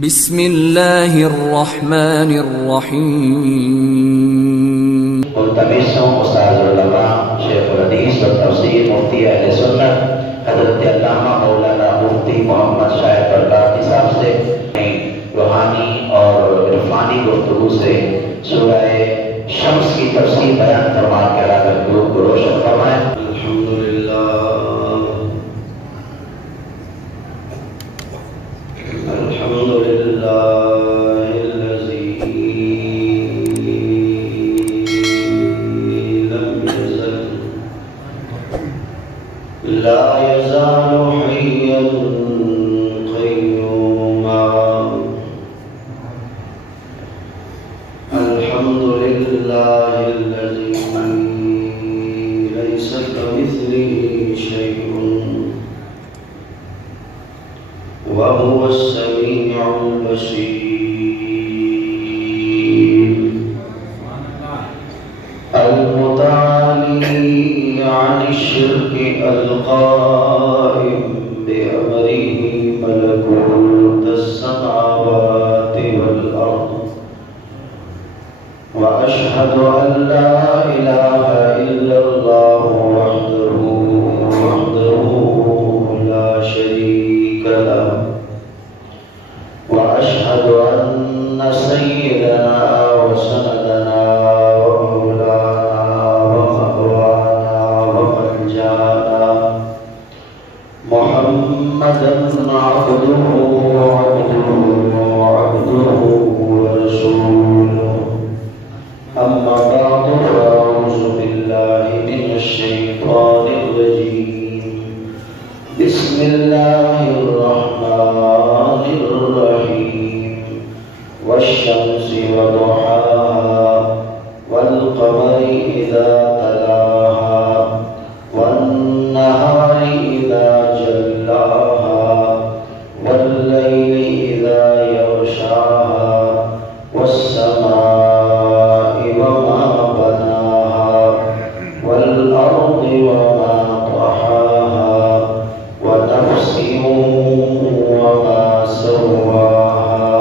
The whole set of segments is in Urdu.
بسم اللہ الرحمن الرحیم۔ ملتمسوں استاد العلماء شیخ الحدیث و تفسیر مفتی اہل سنت حضرت علامہ مولانا مفتی محمد شاہد برکاتی صاحب سے روحانی اور عرفانی گفتگو سے سورہ شمس کی تفسیر بیان فرما کے اللہ کا قلوب کو روشن فرمائے۔ لا يزال حيا قيوما الحمد لله الذي ليس كمثله شيء وهو السميع البصير المتعالي عن الشرك القائم بأمره ملكوت السماوات والأرض وأشهد أن لا إله إلا الله وحده لا شريك له وأشهد أن سيدنا وسندنا محمدًا عبده ورسوله أما بعد فأعوذ بالله من الشيطان الرجيم بسم الله الرحمن الرحيم والشمس وضحاها والقمر إذا تلاها والنهار إذا جلاها والليل إذا يغشاها والسماء وما بناها والأرض وما طحاها ونفس وما سواها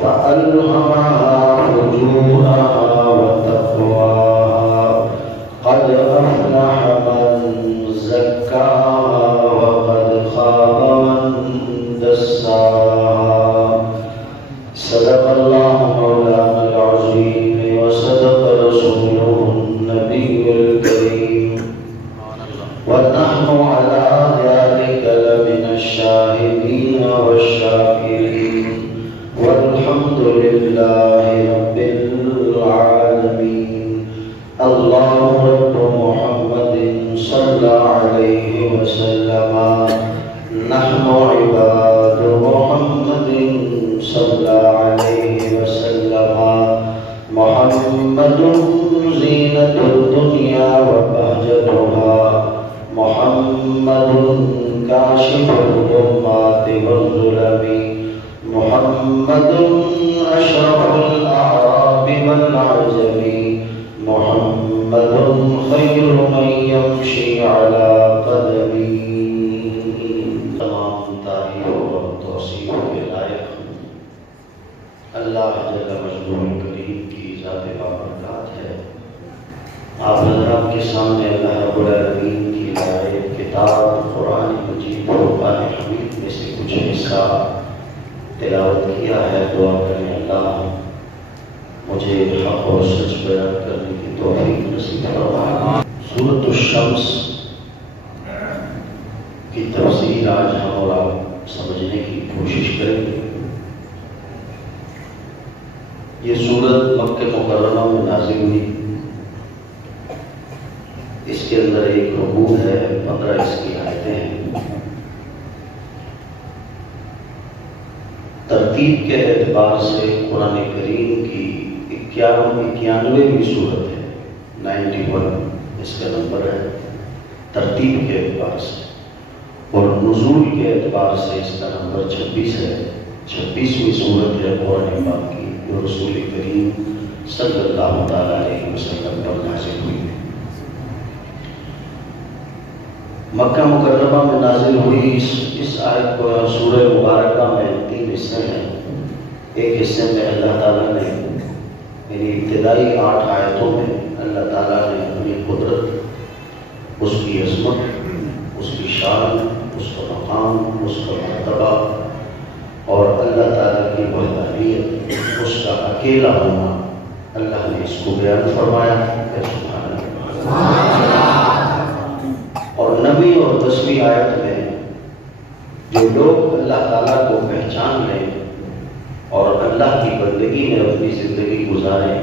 فألهمها فجورها وتقواها قد أفلح من زكاها وقد خاب من دساها صدق الله مولانا العظيم وصدق رسوله النبي الكريم ونحن على ذلك لمن الشاهدين والشاكرين والحمد لله رب العالمين الله رب محمد صلى عليه وسلم نحن عباد محمد صلى عليه وسلم محمد زينة الدنيا وبهجتها محمد كاشف الظلمات والظلم محمد أشرف الأعراب والعجم محمد خير من يمشي على قدمه تمام تعریف و توصیف کے لائق اللہ جل مجدور کریم کی ذات بابرکات ہے۔ آپ حضرات کے سامنے اللہ رب العالمین کی لائق کتاب قرآن مجید و قرآن حمید میں سے کچھ حصہ تلاوت کیا ہے۔ دعا کریں اللہ مجھے حق اور سچ بیان کرنے کی توفیق نصیب فرمائے۔ سورۃ الشمس کی تفسیر آج ہم اور آپ سمجھنے کی کوشش کریں گے۔ یہ سورت مکہ مکرمہ میں نازل ہوئی۔ اس کے اندر ایک رکوع ہے، 15 اس کی آیتیں ہیں۔ ترتیب کے اعتبار سے قرآن کریم کی 91ویں سورت ہے، 91 اس کا نمبر ہے ترتیب کے اعتبار سے، اور نزول کے اعتبار سے اس کا نمبر 26 ہے۔ 26ویں سورت ہے قرآن پاک کی، جو رسول کریم صلی اللہ تعالیٰ علیہ وسلم پر نازل ہوئی ہے۔ مکہ مکرمہ میں نازل ہوئی اس آیت کو سورہ مبارکہ میں 3 حصے ہیں۔ ایک حصے میں اللہ تعالیٰ نے میری ابتدائی 8 آیتوں میں اللہ تعالیٰ نے اپنی قدرت، اس کی عظمت، اس کی شان، اس کا مقام، اس کا مرتبہ اور اللہ تعالیٰ کی وحدانیت، اس کا اکیلا ہونا، اللہ نے اس کو بیان فرمایا ہے سبحان اللہ۔ اور 9ویں اور 10ویں آیت میں جو لوگ اللہ تعالیٰ کو پہچان لیں اور اللہ کی بندگی میں اپنی زندگی گزاریں،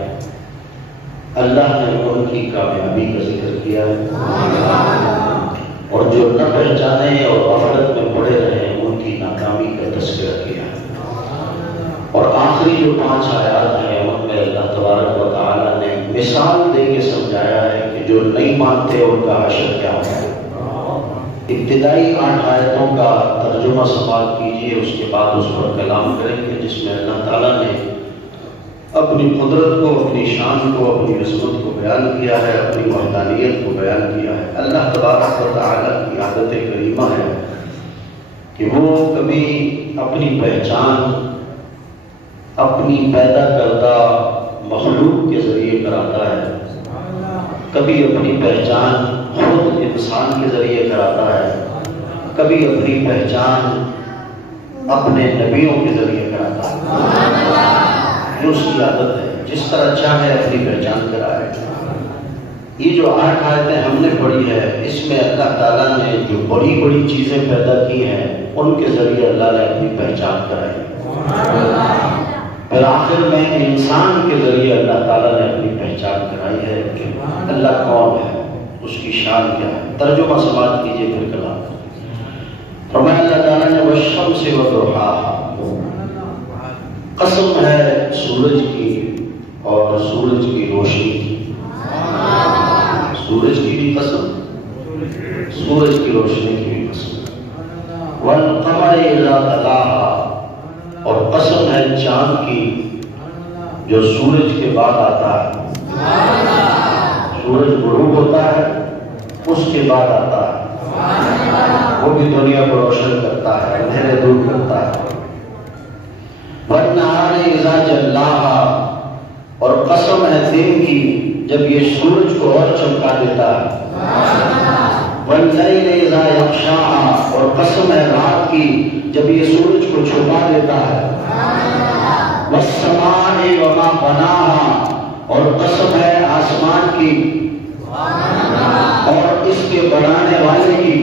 اللہ نے ان کی کامیابی کا ذکر کیا ہے، اور جو نہ پہچانے اور غفلت میں پڑے رہے ان کی ناکامی کا تذکرہ کیا ہے۔ اور آخری جو 5 آیات ہیں ان میں اللہ تبارک و تعالیٰ نے مثال دے کے سمجھایا ہے کہ جو نہیں مانتے ان کا حشر کیا ہے۔ ابتدائی 8 آیتوں کا ترجمہ سماعت کیجیے، اس کے بعد اس پر کلام کریں گے، جس میں اللہ تعالیٰ نے اپنی قدرت کو، اپنی شان کو، اپنی عظمت کو بیان کیا ہے، اپنی وحدانیت کو بیان کیا ہے۔ اللہ تبارک و تعالیٰ کی عادت کریمہ ہے کہ وہ کبھی اپنی پہچان اپنی پیدا کردہ مخلوق کے ذریعے کراتا ہے، کبھی اپنی پہچان خود انسان کے ذریعے کراتا ہے، کبھی اپنی پہچان اپنے نبیوں کے ذریعے کراتا ہے۔ یہ اس کی عادت ہے، جس طرح چاہے اپنی پہچان کرائے۔ یہ جو 8 آیتیں ہم نے پڑھی ہے، اس میں اللہ تعالیٰ نے جو بڑی بڑی چیزیں پیدا کی ہیں ان کے ذریعے اللہ نے اپنی پہچان کرائی۔ پھر آخر میں انسان کے ذریعے اللہ تعالیٰ نے اپنی پہچان کرائی ہے کہ اللہ کون ہے، اس کی شان کیا ہے۔ ترجمہ سماعت کیجیے پھر کلام۔ فرمایا اللہ تعالیٰ نے والشمس وضحاها، قسم ہے سورج کی اور سورج کی روشنی کی۔ سورج کی بھی قسم، سورج کی روشنی کی بھی قسم۔ والقمر اذا تلاها، اور قسم ہے چاند کی جو سورج کے بعد آتا ہے۔ سورج غروب ہوتا ہے، اس کے بعد آتا ہے، وہ بھی دنیا کو روشن کرتا ہے، اندھیرے دور کرتا ہے۔ والنہار اذا جلاها، اور قسم ہے دن کی جب یہ سورج کو اور چمکا دیتا ہے۔ واللیل اذا یغشاها، اور قسم ہے رات کی جب یہ سورج کو چھپا دیتا ہے۔ والسماء وما بناها، اور قسم ہے آسمان کی اور اس کے بنانے والے کی۔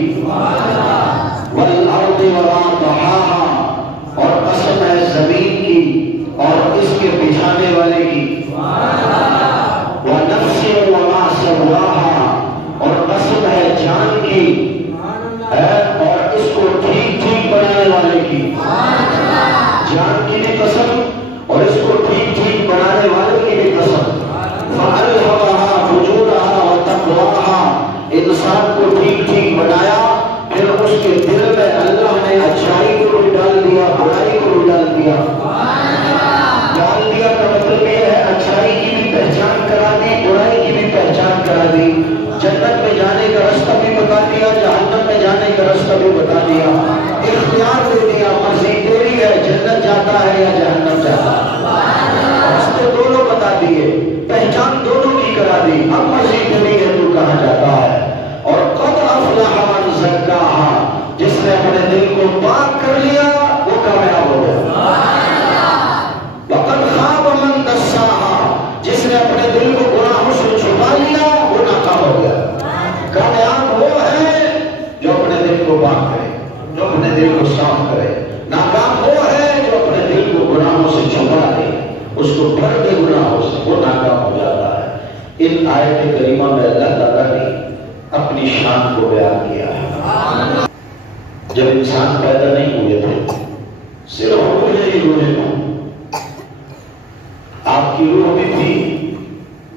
والارض وما طحاها، اور قسم ہے زمین کی اور اس کے بچھانے والے کی۔ ونفس وما سواها، اور قسم ہے جان کی اور اس کو ٹھیک ٹھیک بنانے والے کی۔ جان کی بھی قسم اور اس کو ٹھیک ٹھیک بنانے والے کی بھی قسم۔ فَأَلْهَمَهَا فُجُورَهَا وَتَقْوَاهَا، انسان کو ٹھیک ٹھیک بنایا، پھر اس کے دل میں اللہ نے اچھائی کو بھی ڈال دیا، برائی کو بھی ڈال دیا۔ ڈال دیا کا مطلب یہ ہے اچھائی کی بھی پہچان کرا دی، برائی کی بھی پہچان کرا دی، جنت میں جانے کا راستہ بھی بتا دیا، جہنم میں جانے کا راستہ بھی بتا دیا، اختیار دے دیا، مرضی تیری ہے، جنت جاتا ہے یا جہنم جاتا ہے، راستے دونوں بتا دیے، پہچان دونوں کی کرا دی، اب مرضی تیری ہے تو کہاں جاتا ہے۔ اور قد افلح من زکاها، جس نے اپنے دل کو پاک کر لیا وہ کامیاب ہو گیا۔ وقد خاب من دساها، جس نے اپنے دل کو گناہوں سے چھپا لیا وہ ناکام ہو گیا۔ کامیاب وہ ہے جو اپنے دل کو پاک کرے، جو اپنے دل کو صاف کرے۔ ناکام وہ ہے جو اپنے دل کو گناہوں سے چھپا دے، اس کو بھر دے گناہوں سے، وہ ناکام ہو جاتا ہے۔ ان آیت کریمہ میں اللہ تعالیٰ نے اپنی شان کو بیان کیا ہے۔ جب انسان پیدا نہیں ہوئے تھے، صرف روح ہی روح تھا، آپ کی روح بھی تھی،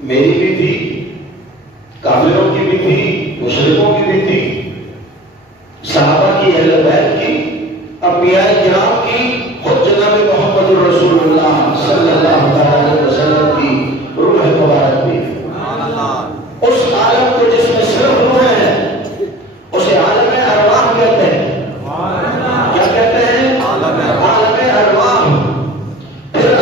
میری بھی تھی، کافروں کی بھی تھی، مشرکوں کی بھی تھی، صحابہ کی، اہل بیت کی، انبیاء کرام کی، خود جناب محمد رسول اللہ صلی اللہ علیہ وسلم کی روح مبارک بھی۔ اس عالم کو جس میں صرف روح ہے اسے عالم ارواح کہتے ہیں۔ کیا کہتے ہیں؟ عالم ارواح۔ پھر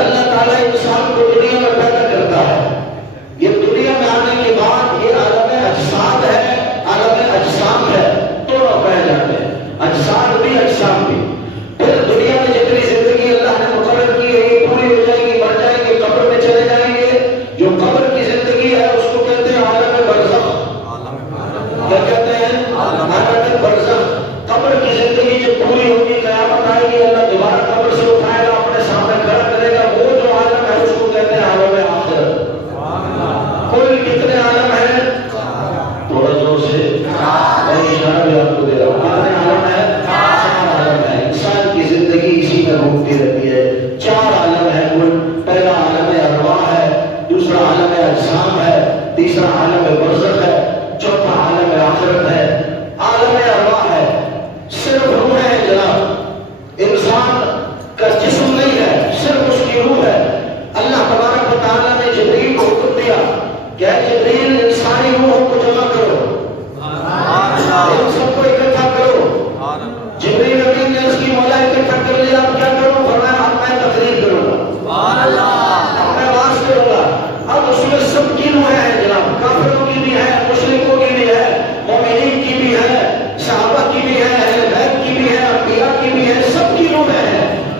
کی بھی ہے، سب کی روح ہے،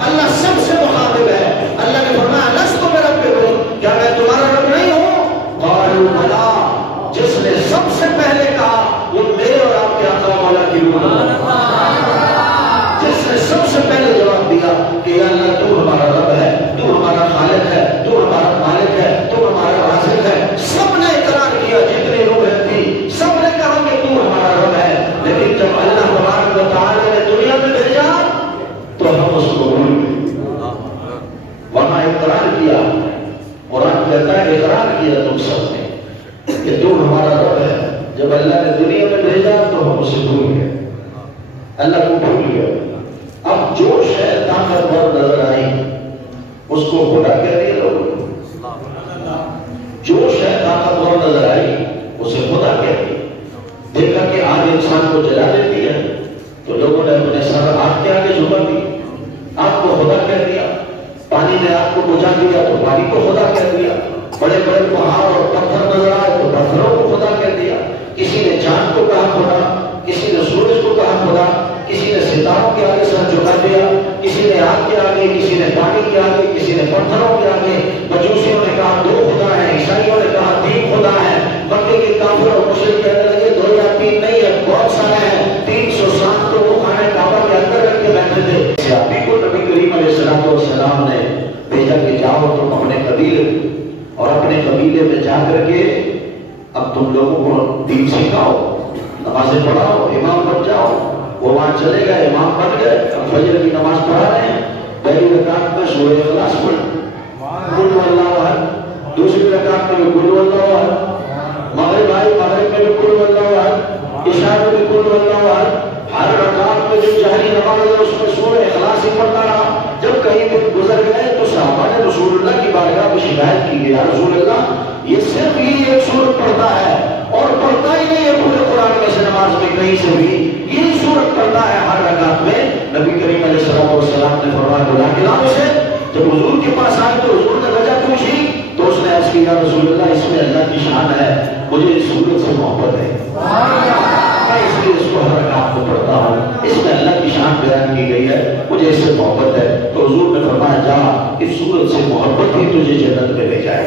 اللہ سب سے مخاطب ہے. اللہ نے فرمایا لست بربکم، کیا میں تمہارا رب نہیں ہوں؟ قالوا بلا، جس نے سب سے پہلے کہا وہ میرے اور آپ کے آقا مولا کی روح ہے. جس نے سب سے پہلے جواب دیا کہ یا اللہ تو ہمارا رب ہے، تو ہمارا خالق ہے، تو ہمارا مالک ہے، تو ہمارا رازق ہے. سب نے اقرار کیا، جتنی روحیں تھی سب نے کہا کہ تو ہمارا رب ہے. لیکن جب اللہ تبارک و تعالی نے دنیا میں بھیجا تو ہم اس کو بھول گئے. وہاں اقرار کیا، قرآن کہتا ہے اقرار کیا تم سب نے کہ تو ہمارا رب ہے. جب اللہ نے دنیا میں بھیجا تو ہم اسے بھول گئے، اللہ کو بھول گئے. اب جو شے طاقتور نظر آئی اس کو خدا کہہ دیا لوگوں نے. جو شے طاقتور نظر آئی اسے خدا کہہ دیا. دیکھا کہ آگ انسان کو جلا دیتی ہے تو لوگوں نے اپنے سر آگ کے آگے جھکا دی، آگ کو خدا کہہ دیا. پانی نے آگ کو بجھا دیا تو پانی کو خدا کہہ دیا. بڑے بڑے پہاڑ اور پتھر نظر آئے تو پتھروں کو خدا کہہ دیا. کسی نے چاند کو کہا خدا، کسی نے سورج کو کہا خدا، کسی نے ستاروں کے آگے سر جھکا دیا، کسی نے آگ کے آگے، کسی نے پانی کے آگے، کسی نے پتھروں کے آگے. مجوسیوں نے کہا دو خدا ہیں، عیسائیوں نے کہا تین خدا ہیں. مکے کے کافر اور مشرک کہنے لگے دو یا تین نہیں ہے، بہت سارے ہیں. 307 تو وہ خانہ کعبہ کے اندر رکھ کے بیٹھے تھے. صحابی کو نبی کریم علیہ السلام نے بھیجا کہ جاؤ تم اپنے قبیلے اور اپنے قبیلے میں جا کر کے اب تم لوگوں کو دین سکھاؤ، نمازیں پڑھاؤ، امام بن جاؤ. وہ وہاں چلے گئے، امام بن گئے، فجر کی نماز پڑھا رہے ہیں. پہلی رکعت میں سورہ اخلاص پڑھ قل هو اللہ احد، دوسری رکعت میں قل هو اللہ احد، مغرب آئی مغرب میں بھی قل هو اللہ احد، عشاء میں بھی قل هو اللہ احد. ہر رکعت میں جو جہری نماز ہے اس میں سورہ اخلاص ہی پڑھتا رہا. جب کہیں دن گزر گئے تو صحابہ نے رسول اللہ کی بارگاہ میں شکایت کی، یا رسول اللہ یہ صرف یہ ایک سورت پڑھتا ہے اور پڑھتا ہی نہیں ہے پورے قرآن میں سے نماز میں کہیں سے بھی، یہ سورت پڑھتا ہے ہر رکعت میں. نبی کریم علیہ السلام نے فرمایا بلا کے لاؤ اسے. جب حضور کے پاس آئے تو حضور نے وجہ پوچھی تو اس نے عرض کیا یا رسول اللہ اس میں اللہ کی شان ہے، مجھے اس سورت سے محبت ہے، میں اس لیے اس کو ہر رکعت کو پڑھتا ہوں. اس میں اللہ کی شان بیان کی گئی ہے، مجھے اس سے محبت ہے. تو حضور نے فرمایا جا اس سورت سے محبت ہی تجھے جنت میں لے جائے.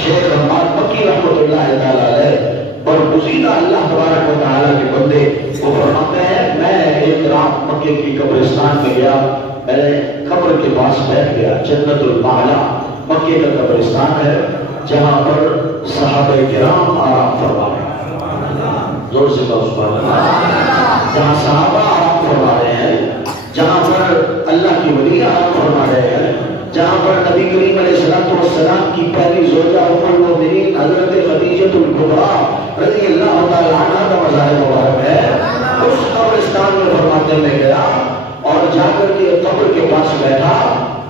شیخ رحمان مکی رحمۃ اللہ تعالی علیہ برگزیدہ اللہ تبارک و تعالی کے بندے وہ فرماتے ہیں میں ایک رات مکے کی قبرستان میں گیا، میں نے قبر کے پاس بیٹھ گیا. جنت المعلا مکے کا قبرستان ہے جہاں پر صحابہ کرام آرام فرما رہے ہیں، زور سے کہو سبحان اللہ. جہاں صحابہ آرام فرما رہے ہیں، جہاں پر اللہ کی ولی آرام فرما رہے ہیں، جہاں پر نبی کریم علیہ السلام کی پہلی زوجہ ام المؤمنین حضرت خدیجہ الکبریٰ رضی اللہ تعالی عنہا کا مزار مبارک ہے، اس قبرستان میں فرماتے میں گیا اور جا کر کے قبر کے پاس بیٹھا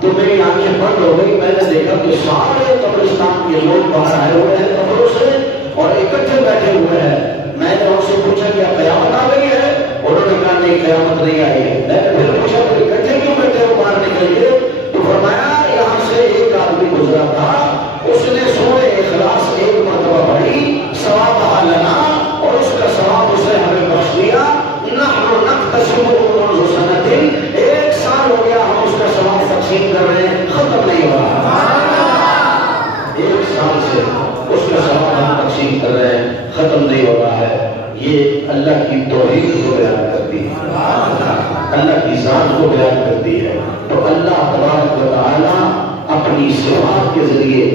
تو میری آنکھیں بند ہو گئی. میں نے دیکھا کہ سارے قبرستان کے لوگ باہر آئے ہوئے ہیں قبروں سے اور اکٹھے بیٹھے ہوئے ہیں. میں نے ان سے پوچھا کیا قیامت آ گئی ہے؟ انہوں نے کہا نہیں قیامت نہیں آئی ہے. میں نے پھر پوچھا کہ اکٹھے کیوں بیٹھے ہو باہر نکلیے؟ تو فرمایا یہاں سے ایک آدمی گزرا تھا، اس نے سورہ اخلاص ایک مرتبہ پڑھی، ثواب لنا، اور اس کا ثواب اسے ہمیں بخش دیا. نحن نقتسم منذ سنۃ، ایک سال ہو گیا ہم اس کا ثواب تقسیم کر رہے ہیں، ختم نہیں ہو رہا. ایک سال سے اس کا ثواب ہم تقسیم کر رہے ہیں، ختم نہیں ہو رہا ہے. یہ اللہ کی توحید کو بیان کرتی ہے، اللہ کی ذات کو بیان کرتی ہے. تو اللہ تبارک و تعالی اپنی صفات کے ذریعے،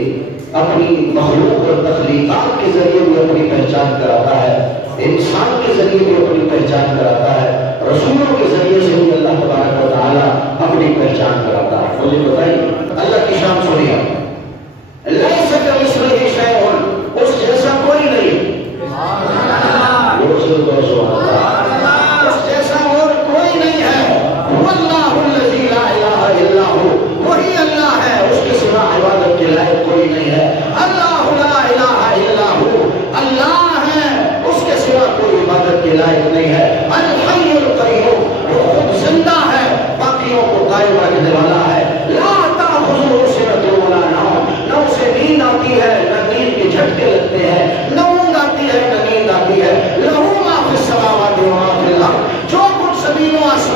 اپنی مخلوق اور تخلیقات کے ذریعے بھی اپنی پہچان کراتا ہے، انسان کے ذریعے بھی اپنی پہچان کراتا ہے، رسولوں کے ذریعے سے بھی اللہ تبارک و تعالی اپنی پہچان کراتا ہے. مجھے بتائیے اللہ کی شان سنیے، لیس کمثلہ شیء، اس جیسا کوئی نہیں. اس جیسا اور کوئی نہیں ہے. واللہ الذی لا الہ الا ہو، وہی اللہ ہے، اس کے سوا عبادت کے لائق کوئی نہیں ہے. اللہ لا الہ الا ہو، اللہ ہے، اس کے سوا کوئی عبادت کے لائق نہیں ہے. الحی القیوم، وہ خود زندہ ہے، باقیوں کو قائم رکھنے والا ہے. لا تأخذہ سنۃ ولا نوم، نہ اسے نیند آتی ہے نہ نیند کے جھٹکے لگتے ہیں، نہ اونگ آتی ہے نہ نیند آتی ہے. لہ ما فی السماوات و ما فی الارض، جو کچھ زمینوں آسمان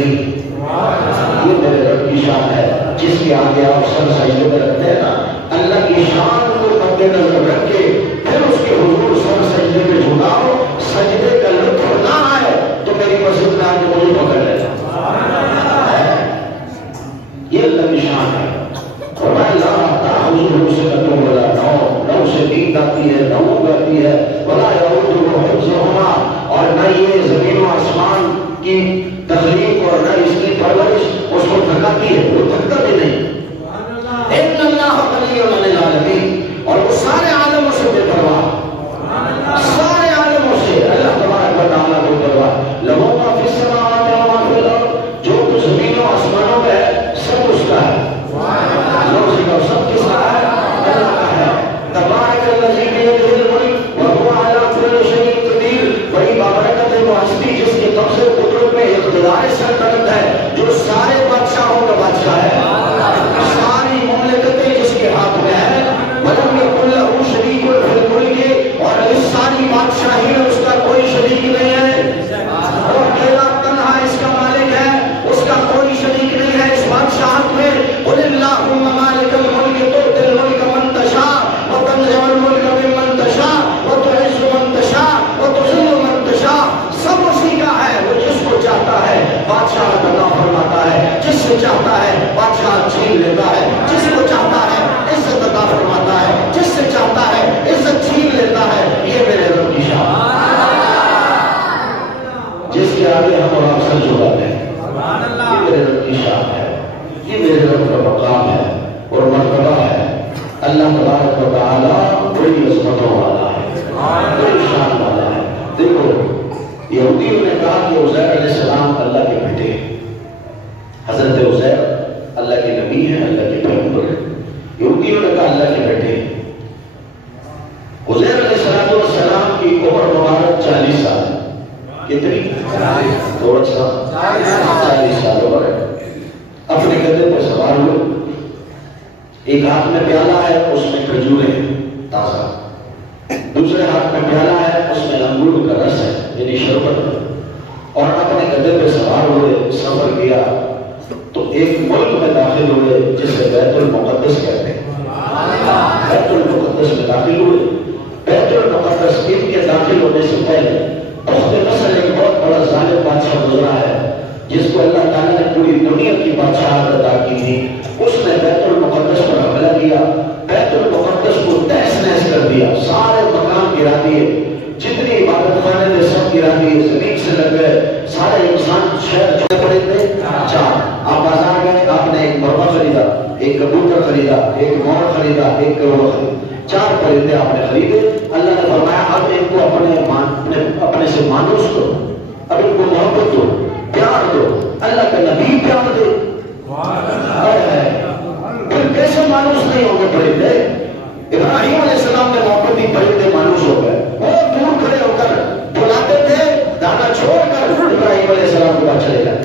نہیں. یہ میرے رب کی شان ہے جس کے آگے آپ سر سجدے میں رکھتے ہیں نا. اللہ کی شان کو مد نظر رکھ کے پھر اس کے حضور سر سجدے میں جھکاؤ. سجدے کا لطف نہ آئے تو میری مسجد میں آ کے مجھے پکڑ لینا. یہ اللہ کی شان ہے. حضور سے نہ بولا نو سے نیند آتی ہے نہ اونگ آتی ہے ولا یعودہ حفظہما. اور نہ یہ زمین و آسمان کی تخلیق اور نہ اس کی پرورش اس کو تھکاتی ہے. وہ تھکتا بھی نہیں. ان اللہ غنی عن العالمین. اور وہ سارے عالموں سے بے پرواہ. سارے عالموں سے اللہ تبارک و تعالیٰ کو پرواہ. لہو ما فی السماوات و ما فی الارض. جو کچھ زمین و آسمانوں میں ہے سب اس کا ہے. سب کس کا ہے؟ اللہ کا ہے. تبارک الذی بیدہ الملک وهو علی کل شیء قدیر. بڑی بابرکت ہے وہ ہستی جس کے قبضے قدرت میں اقتدار سلطنت ہے، جو سارے بادشاہوں کا بادشاہ ہے، ساری مملکتیں جس کے ہاتھ میں ہے. ولم یکن لہ شریک فی الملک. اور اس ساری بادشاہی میں اس کا کوئی شریک نہیں ہے. وہ اکیلا تنہا اس کا مالک ہے، اس کا کوئی شریک نہیں ہے اس بادشاہت میں. قل اللہم مالک الملک تؤتی الملک من تشاء وتنزع الملک ممن تشاء وتعز من تشاء وتذل من تشاء. سب اسی کا ہے. وہ جس کو چاہتا ہے بادشاہ عطا فرماتا ہے، جس سے چاہتا ہے بادشاہ چھین لیتا ہے، جس کو چاہتا ہے عزت عطا فرماتا ہے، جس سے چاہتا ہے عزت چھین لیتا ہے. یہ میرے رب کی شان جس کے آگے ہم اور آپ سر جھکاتے ہیں. یہ میرے رب کی شان ہے. یہ میرے رب کا مقام ہے اور مرتبہ ہے. اللہ تبارک و تعالیٰ بڑی عظمتوں والا ہے، بڑی شان والا ہے. دیکھو یہودیوں نے کہا کہ عزیر علیہ السلام اللہ کے بیٹے ہیں. حضرت عزیر اللہ کے نبی ہیں، اللہ کے پیغمبر ہیں. یہودیوں نے کہا اللہ کے بیٹے ہیں. عزیر علیہ السلام کی عمر مبارک 40 سال. کتنی؟ تھوڑا سا 40 سال عمر ہے. اپنے گدھے پہ سوار ہوئے. ایک ہاتھ میں پیالہ ہے اس میں کھجوریں تازہ، دوسرے ہاتھ میں پیالہ ہے اس میں انگور کا رس ہے یعنی شربت ہے. اور اپنے گدھے پہ سوار ہوئے سفر کیا تو ایک ملک میں داخل ہوئے جسے بیت المقدس کہتے ہیں. بیت المقدس میں داخل ہوئے. بیت المقدس کے داخل ہونے سے پہلے بخت نصر ایک بہت بڑا ظالم بادشاہ گزرا ہے جس کو اللہ تعالیٰ نے پوری دنیا کی بادشاہت عطا کی تھی. اس نے بیت المقدس پر حملہ کیا، بیت المقدس کو تہس نہس کر دیا، سارے مقام گرا دیے، جتنی عبادت خانے تھے سب گرا دیے، زمین سے لگ گئے. سارے انسان شہر چھوڑے پڑے تھے 4. آپ بازار گئے، آپ نے ایک مرغا خریدا، ایک کبوتر خریدا، ایک مور خریدا، ایک کروڑ خریدا. 4 پرندے آپ نے خریدے. اللہ نے فرمایا اب ان کو اپنے سے مانوس کرو، اب ان کو محبت دو، پیار دو. اللہ کا نبی پیار دے. پھر کیسے مانوس نہیں ہوں گے پرندے؟ ابراہیم علیہ السلام نے محبتی پرندے مانوس ہو گئے. وہ دور کھڑے ہو کر بلاتے تھے، دانا چھوڑ کر ابراہیم علیہ السلام کے پاس چلے گئے.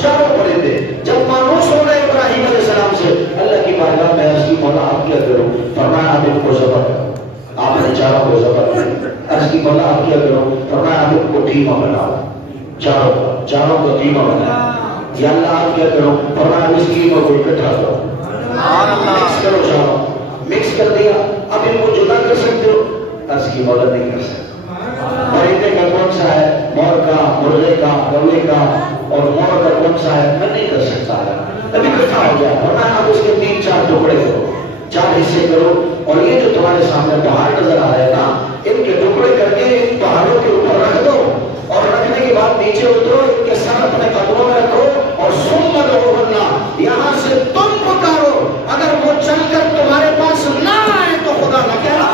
4 پرندے جب مانوس ہو گئے ابراہیم علیہ السلام سے، اللہ کی بارگاہ میں عرض کی مولا آپ کیا کرو؟ فرمایا آپ ان کو ذبح کرو. آپ نے 4 کو ذبح کیا. عرض کی مولا آپ کیا کرو؟ فرمایا آپ ان کو قیمہ بناؤ. 4 کو قیمہ بنایا. یا اللہ آپ کیا کرو؟ فرمایا اس قیمہ کو اکٹھا کرو، مکس کرو. 4 مکس کر دیا. اب ان کو جدا کر سکتے ہو؟ عرض کی مولا نہیں کر سکتے. پرندے کا کون سا ہے؟ مور کا، مرغے کا، کوے کا. اور مور کا کون سا ہے؟ میں نہیں کر سکتا ہے. ابھی اکٹھا ہو گیا. فرمایا آپ اس کے 3-4 ٹکڑے کرو، 4 حصے کرو. اور یہ جو تمہارے سامنے پہاڑ نظر آ رہے ہیں نا، ان کے ٹکڑے کر کے ان پہاڑوں کے اوپر رکھ دو. اور رکھنے کے بعد نیچے اترو، ان کے سر اپنے قدموں میں رکھو اور ثم ادعوہن، یہاں سے تم پکارو. اگر وہ چل کر تمہارے پاس نہ آئے تو خدا نہ کہنا.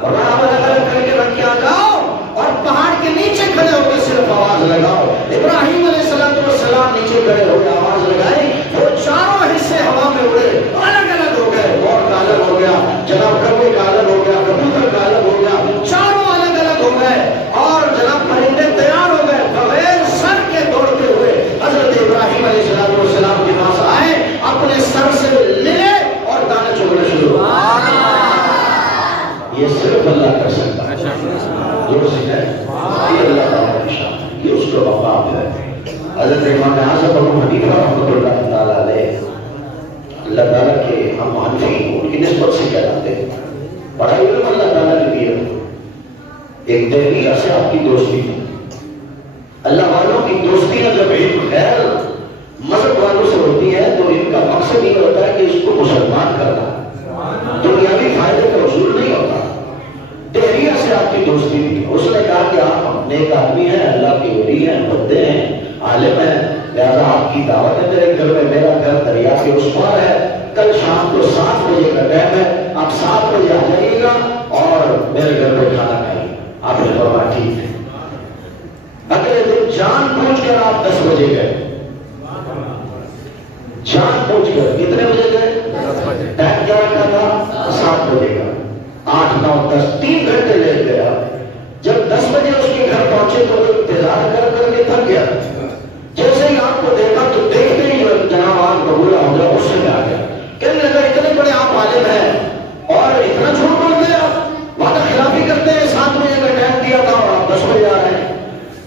اور الگ الگ کر کے رکھ کے آ جاؤ اور پہاڑ کے نیچے کھڑے ہو کے صرف آواز لگاؤ. ابراہیم علیہ السلام نیچے کھڑے ہو کے آواز لگائی. وہ 4 حصے ہوا میں اڑے، الگ الگ ہو گئے. مور کا الگ ہو گیا، جناب کبوے کا الگ ہو گیا، کبوتر کا الگ ہو گیا. 4 الگ الگ ہو گئے اور جناب پرندے تیار ہو گئے. بغیر سر کے دوڑتے ہوئے حضرت ابراہیم علیہ السلام کے پاس آئے، اپنے سر سے لے اور دانے چگنے شروع. یہ صرف اللہ کر سکتا ہے. جو سے ہے یہ اللہ تعالیٰ کی شان. یہ اس کا مقام ہے. حضرت امام اعظم ابو حنیفہ رحمۃ اللہ تعالیٰ علیہ، اللہ تعالیٰ کے ہم حنفی ان کی نسبت سے کہلاتے ہیں، بڑا علم اللہ تعالیٰ نے دیا. ایک دہلیہ سے آپ کی دوستی، اللہ والوں کی دوستیاں جب علم خیر مذہب والوں سے ہوتی ہے تو ان کا مقصد یہ ہوتا ہے کہ اس کو مسلمان کرنا، دنیاوی فائدے کا حصول نہیں ہوتا. دہلیہ سے آپ کی دوستی تھی. اس نے کہا کہ آپ نیک آدمی ہیں، اللہ کے ولی ہیں، بندے ہیں، عالم ہیں، لہٰذا آپ کی دعوت ہے میرے گھر میں. میرا گھر دریا کے اس پار ہے، کل شام کو 7 بجے کا ٹائم ہے، آپ 7 بجے آ جائیے گا اور میرے گھر میں کھانا کھائیے. آپ نے فرمایا ٹھیک ہے. اگلے دن جان بوجھ کر آپ 10 بجے گئے، جان بوجھ کر. کتنے بجے گئے؟ ٹائم کیا رکھا تھا؟ 7 بجے کا. 8 9 10 3 گھنٹے لے گیا. جب 10 بجے اس کے گھر پہنچے تو وہ انتظار کر کر کے تھک گیا. جیسے ہی آپ کو دیکھا تو دیکھتے ہی جناب آپ قبول ہو گیا، اس سے آ گیا. کہنے لگا اتنے بڑے آپ عالم ہیں اور اتنا جھوٹ بولتے ہیں، آپ وعدہ خلافی کرتے ہیں. 7 بجے کا ٹائم دیا تھا اور آپ 10 بجے آ رہے ہیں.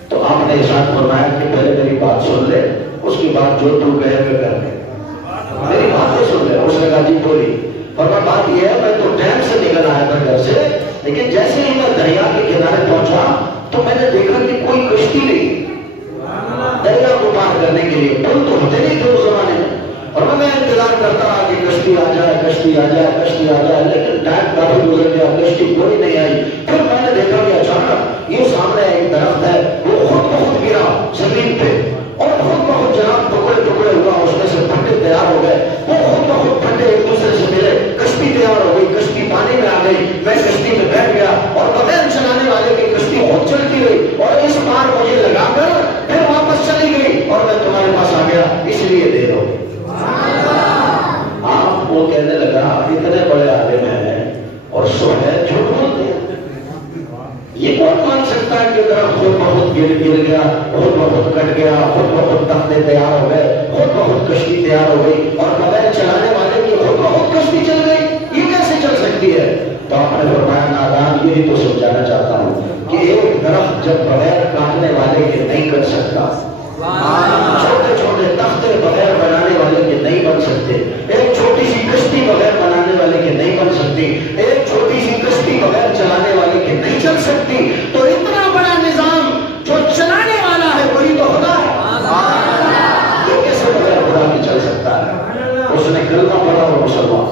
تو آپ نے ارشاد فرمایا کہ پہلے میری بات سن لے، اس کے بعد جو تو کہے میں کر لے. میری باتیں سن لے. اس نے کہا جی بولی. فرمایا بات یہ ہے میں تو ٹائم سے نکل آیا تھا گھر سے، لیکن جیسے ہی میں دریا کے کنارے پہنچا تو میں نے دیکھا کہ کوئی کشتی نہیں دریا کو پار کرنے کے لیے. پل تو ہوتے نہیں تھے اس زمانے میں. اور میں انتظار کرتا رہا کہ کشتی آ جائے، کشتی آ جائے، کشتی آ جائے، لیکن ٹائم کافی گزر گیا، کشتی کوئی نہیں آئی. پھر میں نے دیکھا کہ اچانک یہ سامنے ایک درخت ہے، وہ خود بخود گرا زمین پہ اور خود بخود جناب ٹکڑے ٹکڑے ہوا. اس میں سے پھٹے تیار ہو گئے، وہ خود بخود پھٹے ایک دوسرے سے ملے، کشتی تیار ہو گئی، کشتی پانی میں آ گئی. میں کشتی میں بیٹھ گیا اور بغیر چلانے والے کی کشتی خود چلتی رہی اور اس بار مجھے لگا کر پھر واپس چلی گئی اور میں تمہارے پاس آ گیا، اس لیے دے دو. آپ وہ کہنے لگا اتنے بڑے عالم ہیں اور سو ہے جھوٹ بولتے ہیں. یہ کون مان سکتا ہے کہ درخت خود بخود گر گیا، خود بخود کٹ گیا، خود بخود تختے تیار ہو گئے، خود بخود کشتی تیار ہو گئی اور بغیر چلانے والے کی خود بخود کشتی چل گئی؟ یہ کیسے چل سکتی ہے؟ تو آپ نے فرمایا نادان یہی تو سمجھانا چاہتا ہوں کہ ایک درخت جب بغیر کاٹنے والے کے نہیں کٹ سکتا، چھوٹے چھوٹے تختے بغیر بنانے والے کے نہیں بن سکتے، ایک چھوٹی سی کشتی بغیر بنانے والے کے نہیں بن سکتی، ایک چھوٹی سی کشتی بغیر چلانے والے کے نہیں چل سکتی، تو اتنا بڑا نظام جو چلانے والا ہے وہی تو خدا ہے. یہ کیسے بغیر خدا کے چل سکتا ہے؟ اس نے کلمہ پڑھا اور مسلمان.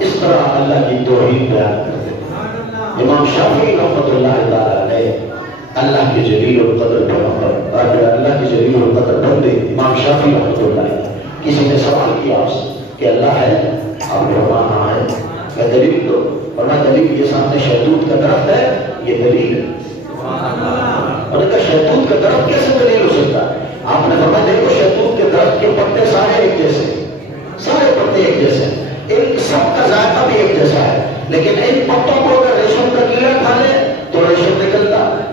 اس طرح اللہ کی توحید بیان کرتے ہیں. امام شافعی رحمۃ اللہ تعالی علیہ اللہ کے جلیل القدر پیغمبر اور اللہ کے جلیل القدر بندے امام شافعی رحمۃ اللہ علیہ. کسی نے سوال کیا آپ سے کہ اللہ ہے؟ آپ نے فرمایا ہے. کیا دلیل دو؟ فرمایا دلیل کے سامنے شہتوت کا درخت ہے، یہ دلیل ہے. انہوں نے کہا شہتوت کا درخت کیسے دلیل ہو سکتا ہے؟ آپ نے فرمایا دیکھو شہتوت کے درخت کے پتے سارے ایک جیسے، سارے پتے ایک جیسے، ان سب کا ذائقہ بھی ایک جیسا ہے، لیکن ان پتوں کو اگر ریشم کا کیڑا کھا لے تو ریشم نکلتا ہے،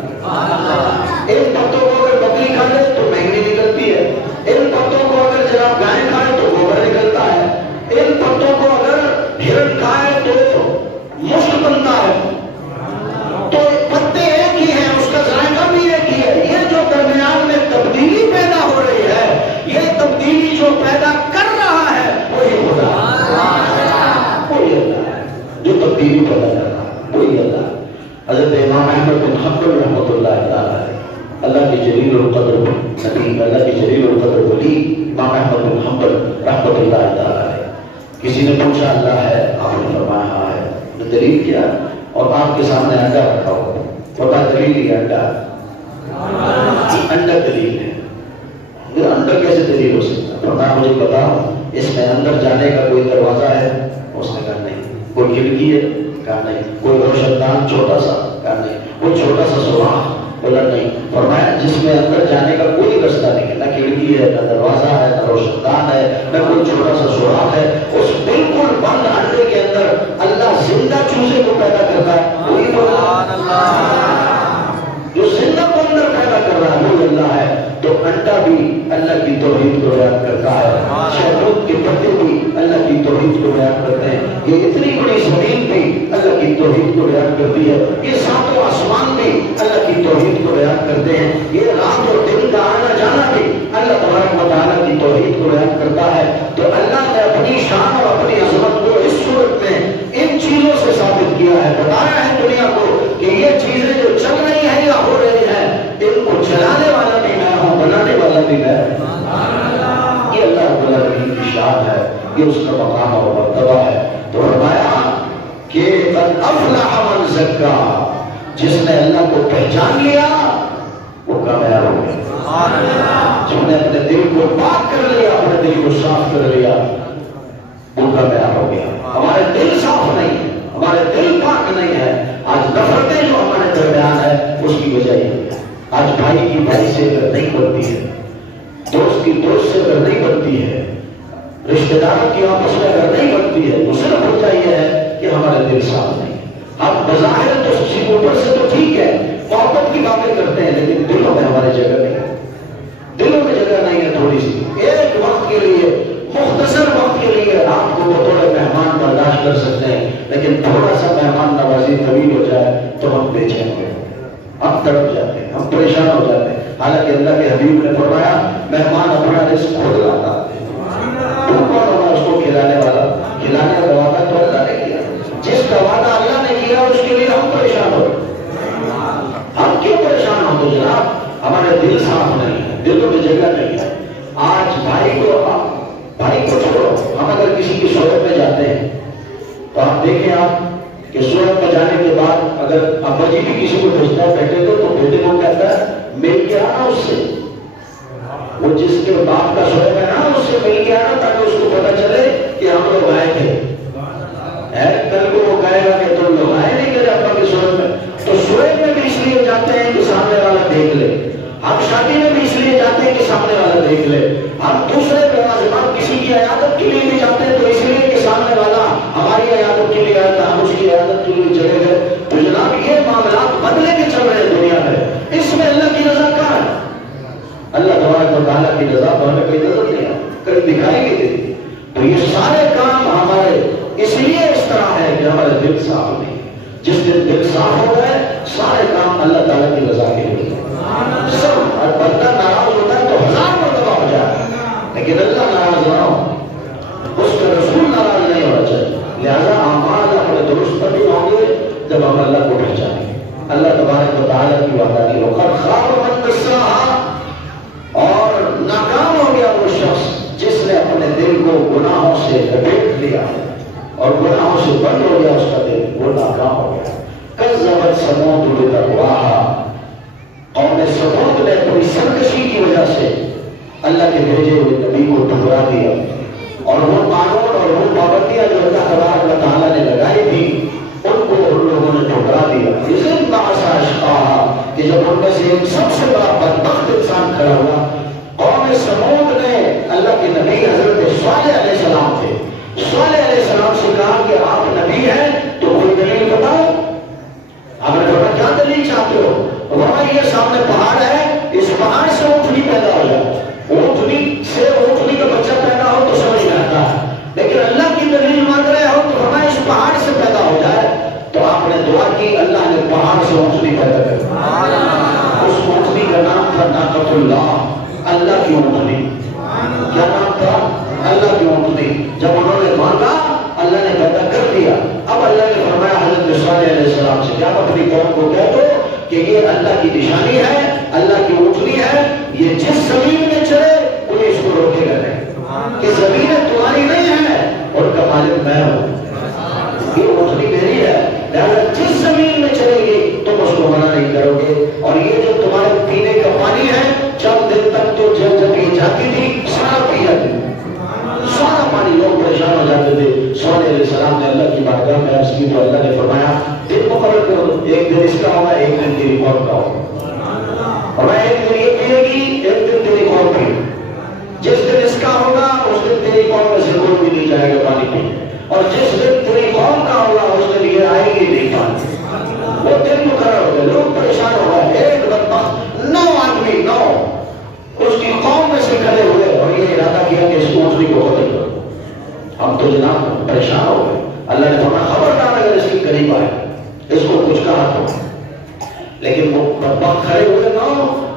ان پتوں کو اگر بکری کھا لے تو مہنگی نکلتی ہے، ان پتوں کو اگر جناب گائے کھائے تو گوبر نکلتا ہے، ان پتوں کو اگر ہرن کھائے تو مشک بنتا ہے. تو پتے ایک ہی ہیں، اس کا ذائقہ بھی ایک ہی ہے. یہ جو درمیان میں تبدیلی پیدا ہو رہی ہے، یہ تبدیلی جو پیدا کر رہا ہے وہی خدا ہے، وہی اللہ ہے جو تبدیلی پیدا کر رہا ہے، وہی اللہ ہے. حضرت امام احمد بن حنبل رحمۃ اللہ تعالی اللہ کی جلیل القدر نبی، اللہ کی جلیل القدر ولی امام احمد بن حنبل رحمۃ اللہ تعالی. کسی نے پوچھا اللہ ہے؟ آپ نے فرمایا ہاں ہے. دلیل کیا؟ اور آپ کے سامنے انڈا رکھا ہوا، بتا دلیل ہی انڈا، انڈا دلیل ہے. اندر کیسے دلیل ہو سکتا؟ فرمایا مجھے بتاؤ اس میں اندر جانے کا کوئی دروازہ ہے؟ اس نے کہا نہیں. کوئی کھڑکی ہے؟ کہا نہیں. کوئی روشن دان چھوٹا سا؟ کہا نہیں. کوئی چھوٹا سا سوراخ؟ بولا نہیں. فرمایا جس میں اندر جانے کا کوئی رستہ نہیں ہے، نہ کھڑکی ہے، نہ دروازہ ہے، نہ روشن دان ہے، نہ کوئی چھوٹا سا سوراخ ہے، اس بالکل بند انڈے کے اندر اللہ زندہ چوزے کو پیدا کرتا ہے، وہی تو جو زندہ کو اندر پیدا کر رہا ہے وہی اللہ ہے. تو انڈا بھی اللہ کی توحید کو بیان کرتا ہے، شہتوت کے پتے بھی اللہ کی توحید کو بیان کرتے ہیں. یہ اتنی بڑی زمین بھی اللہ کی کی توحید کو بیان کرتی ہے، یہ ساتوں آسمان بھی اللہ کی توحید کو بیان کرتے ہیں، یہ رات اور دن کا آنا جانا بھی اللہ تبارک و تعالیٰ کی توحید کو بیان کرتا ہے۔ تو اللہ نے اپنی شان اور اپنی عظمت کو اس صورت میں ان چیزوں سے ثابت کیا ہے، بتایا ہے دنیا کو کہ یہ چیزیں جو چل رہی ہیں یا ہو رہی ہیں، ان کو چلانے والا بھی میں ہوں، بنانے والا بھی میں ہوں۔ یہ اللہ رب العالمین کی شان ہے، یہ اس کا مقام اور مرتبہ ہے۔ تو فرمایا کہ قد افلح من زکا، جس نے اللہ کو پہچان لیا وہ کامیاب ہو گیا۔ جس نے اپنے دل کو پاک کر لیا، اپنے دل کو صاف کر لیا، وہ کامیاب ہو گیا۔ ہمارے دل صاف نہیں ہے، ہمارے دل پاک نہیں ہے، آج نفرتیں جو ہمارے درمیان ہے اس کی وجہ یہ ہے۔ آج بھائی کی بھائی سے اگر نہیں بنتی ہے، دوست کی دوست سے اگر نہیں بنتی ہے، رشتہ داروں کی آپس میں اگر نہیں بنتی ہے، تو صرف وجہ یہ ہے کہ ہمارا دل صاف نہیں ہے۔ ہم بظاہر تو اوپر سے تو ٹھیک ہے، محبت کی باتیں کرتے ہیں، لیکن دلوں میں ہمارے جگہ نہیں ہے، دلوں میں جگہ نہیں ہے۔ تھوڑی سی ایک وقت کے لیے، مختصر وقت کے لیے آپ کو وہ تھوڑے مہمان برداشت کر سکتے ہیں، لیکن تھوڑا سا مہمان نوازی طویل ہو جائے تو ہم بے چین ہو جاتے ہیں، ہم تڑپ جاتے ہیں، ہم پریشان ہو جاتے ہیں۔ حالانکہ اللہ کے حبیب نے فرمایا مہمان اپنا رزق خود لاتا ہے، کون ہوگا اس کو کھلانے والا؟ کھلانے کا وعدہ تو اللہ نے کیا، جس کا وعدہ اللہ نے کیا اس کے لیے ہم پریشان ہو۔ ہم کیوں پریشان ہو؟ تو جناب ہمارے دل صاف نہیں ہے، دلوں میں جگہ نہیں ہے۔ آج بھائی کو چھوڑو، ہم اگر کسی کی صحبت میں جاتے ہیں تو آپ دیکھیں آپ کہ صحبت میں جانے کے بعد اگر ابا جی بھی کسی کو بھیجتا ہے بیٹے کو، تو بیٹے کو کہتا ہے مل کے آنا اس سے، وہ جس کے باپ کا صحبت ہے نا اس سے مل کے آنا، تاکہ اس کو پتا چلے کہ ہم لوگ آئے تھے۔ کل کو وہ کہے گا کہ تم لوگ آئے نہیں کرے ابا کی صحبت میں۔ تو صحبت میں بھی اس لیے جاتے ہیں کہ سامنے والا دیکھ لے، ہم شادی میں بھی اس لیے جاتے ہیں کہ سامنے والا دیکھ لے، ہم دوسرے ملازمات کسی کی عیادت کے لیے بھی جاتے ہیں تو اس لیے کہ سامنے والا ہماری عیادت کے لیے آیا تھا، ہم اس کی عیادت کے لیے چلے گئے۔ تو جناب یہ معاملات بدلے کے چل رہے ہیں دنیا میں، اس میں اللہ کی رضا کہاں ہے؟ اللہ تبارک و تعالیٰ کی رضا تو ہمیں کوئی نظر نہیں ہے، کبھی دکھائی نہیں دیتی۔ تو یہ سارے کام ہمارے اس لیے اس طرح ہے کہ ہمارے دل صاف نہیں ہے۔ جس دن دل صاف ہو گئے سارے کام اللہ تعالیٰ کی رضا کے لیے سب۔ اور بندہ ناراض ہوتا ہے تو 1000 مرتبہ ہو جائے، لیکن اللہ ناراض نہ ہو، اس کا رسول ناراض نہیں ہونا چاہیے۔ لہذا اعمال ہمارے درست تبھی ہوں گے جب ہم اللہ کو پہچانیں گے، اللہ تبارک و تعالیٰ کی وحدانیت کو۔ قد خاب من دساہا، اور ناکام ہو گیا وہ شخص جس نے اپنے دل کو گناہوں سے لپیٹ لیا اور گناہوں سے بند ہو گیا اس کا دل، وہ ناکام ہو گیا۔ کذبت ثمود بطغواہا، قوم ثمود نے اپنی سرکشی کی وجہ سے اللہ کے بھیجے ہوئے نبی کو ٹھکرا دیا، اور وہ قانون اور وہ پابندیاں جو اللہ تبارک و تعالیٰ نے لگائی تھی ان کو ان لوگوں نے ٹھکرا دیا۔ اذ انبعث اشقاہا، کہ جب ان میں سے ایک سب سے بڑا بدبخت انسان کھڑا ہوا، قوم ثمود نے اللہ کے نبی حضرت صالح علیہ السلام تھے، صالح علیہ السلام سے کہا کہ آپ نبی ہیں تو کوئی دلیل بتاؤ۔ آپ نے کہا کیا دلیل چاہتے ہو؟ وہاں یہ سامنے پہاڑ ہے، اس پہاڑ سے اونٹنی پیدا ہو جائے، اونٹنی سے اونٹنی کا بچہ پیدا ہو تو سمجھ میں آتا ہے، لیکن اللہ کی دلیل مانگ رہے ہو تو ہمیں اس پہاڑ سے پیدا ہو جائے۔ تو آپ نے دعا کی، اللہ نے پہاڑ سے اونٹنی پیدا کر دی۔ اس اونٹنی کا نام تھا ناقۃ اللہ، اللہ کی اونٹنی۔ کیا نام تھا؟ اللہ کی اونٹنی۔ جب انہوں نے مانگا اللہ نے پیدا کر دیا۔ اب اللہ نے فرمایا حضرت صالح علیہ السلام سے کہ آپ اپنی قوم کو کہہ دو کہ یہ اللہ کی نشانی ہے، اللہ کی اونٹنی ہے، یہ جس زمین میں چلے کوئی اس کو روکے گا نہیں، کہ زمین تمہاری نہیں ہے اور کا مالک میں ہوں، یہ اونٹنی میری ہے، لہذا جس زمین میں چلے گی تم اس کو منع نہیں کرو گے، اور یہ جو تمہارے پینے کا پانی ہے چند دن تک تو جب یہ جاتی تھی سارا پیا تھی، سارا پانی، لوگ پریشان ہو جاتے تھے۔ صالح علیہ السلام نے اللہ کی بارگاہ میں عرض کی تو اللہ نے فرمایا دن مقرر کرو، ایک دن اس کا ہوگا، ایک دن تیری قوم کا ہوگا، اور ایک دن یہ پیے گی، ایک دن تیری قوم پیے گی۔ جس دن اس کا ہوگا اس دن تیری قوم میں سے کوئی بھی نہیں جائے گا پانی پینے، اور جس دن تیری قوم کا ہوگا اس دن یہ آئے گی نہیں پانی۔ وہ دن مقرر ہو گئے، لوگ پریشان ہو گئے، ایک بدبخت 9 آدمی 9 اس کی قوم میں سے کھڑے ہوئے اور یہ ارادہ کیا کہ اس اونٹنی کو ختم کرو۔ ہم تو جناب پریشان ہو گئے۔ اللہ نے فرمایا خبردار اگر اس کی نہیں پائے اس کو کچھ کہا تو، لیکن وہ بدبخت کھڑے ہوئے نا،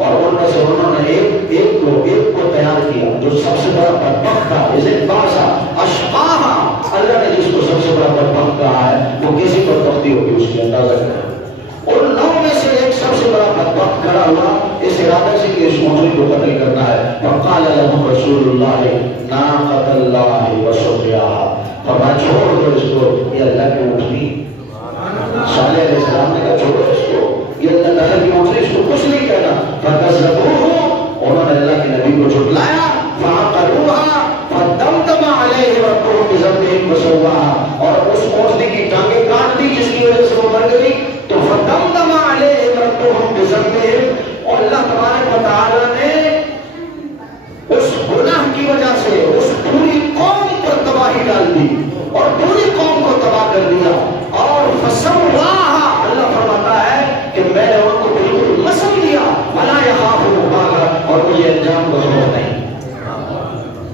اور ان میں سے انہوں نے ایک کو تیار کیا جو سب سے بڑا بدبخت تھا، اسے باسا اشقاہا، اللہ نے جس کو سب سے بڑا بدبخت کہا ہے وہ کیسی بدبختی ہوگی اس کی اندازہ کریں۔ ان 9 میں سے ایک سب سے بڑا بدبخت کھڑا ہوا اس ارادے سے کہ اس اونٹنی کو قتل کرنا ہے، فقال لهم رسول اللہ ناقۃ اللہ وسقیاہا، فرمایا چھوڑ دو اس کو، یہ اللہ کی اونٹنی۔ صالح علیہ السلام نے کہا چھوڑو اس کو، یہ اللہ تعالیٰ کی اونٹنی، اس کو کچھ نہیں کہنا۔ فکذبوہ، انہوں نے اللہ کے نبی کو جھٹلایا، فعقروہا فدمدم علیہم ربہم بذنبہم فسواہا، اور اس اونٹنی کی ٹانگیں کاٹ دی جس کی وجہ سے وہ مر گئی، تو فدمدم علیہم ربہم بذنبہم، اور اللہ تبارک و تعالیٰ نے اس گناہ کی وجہ سے اس پوری قوم پر تباہی ڈال دی اور پوری قوم کو تباہ کر دیا، اور فسواہا، اللہ فرماتا ہے کہ میں نے ان کو بالکل مسل دیا، ولا یخاف عقباہا، اور مجھے انجام کو خوف نہیں،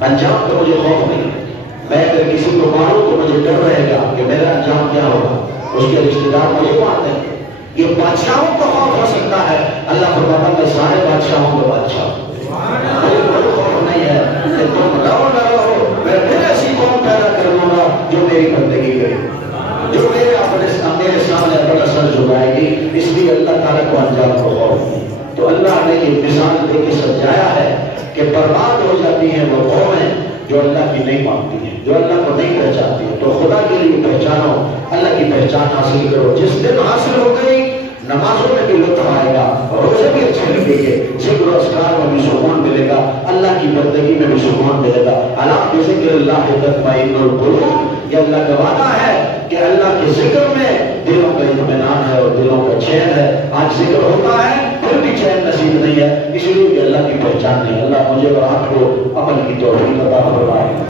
انجام کو مجھے خوف نہیں، میں اگر کسی کو ماروں تو مجھے ڈر رہے گا کہ میرا انجام کیا ہوگا، اس کے رشتے دار مجھے مارتے ہیں۔ یہ بادشاہوں کو خوف ہو سکتا ہے، اللہ فرماتا ہے میں سارے بادشاہوں کو بادشاہ ہوں، مجھے کوئی خوف نہیں ہے کہ تم رہو نہ رہو، میں پھر ایسی قوم پیدا کر دوں گا جو میری بندگی کرے، جو میرے سامنے اپنا سر جھکائے گی، اس لیے اللہ تعالیٰ کو انجام کو خوف نہیں۔ تو اللہ نے یہ مثال دے کے سمجھایا ہے کہ برباد ہو جاتی ہیں وہ قومیں جو اللہ کی نہیں مانتی ہیں، جو اللہ کو نہیں پہچانتی ہیں۔ تو خدا کے لیے پہچانو، اللہ کی پہچان حاصل کرو، جس دن حاصل ہو گئی نمازوں میں بھی لطف آئے گا، روزے بھی اچھے لگیں گے، ذکر و اذکار میں بھی سکون ملے گا، اللہ کی بندگی میں بھی سکون ملے گا۔ الا بذکر اللہ تطمئن القلوب، یہ اللہ کا وعدہ ہے کہ اللہ کے ذکر میں دلوں کا اطمینان ہے اور دلوں کا چین ہے۔ آج ذکر ہوتا ہے پھر بھی چین نصیب نہیں ہے، اس لیے کہ اللہ کی پہچان نہیں۔ اللہ مجھے اور آپ کو عمل کی توفیق عطا فرمائے۔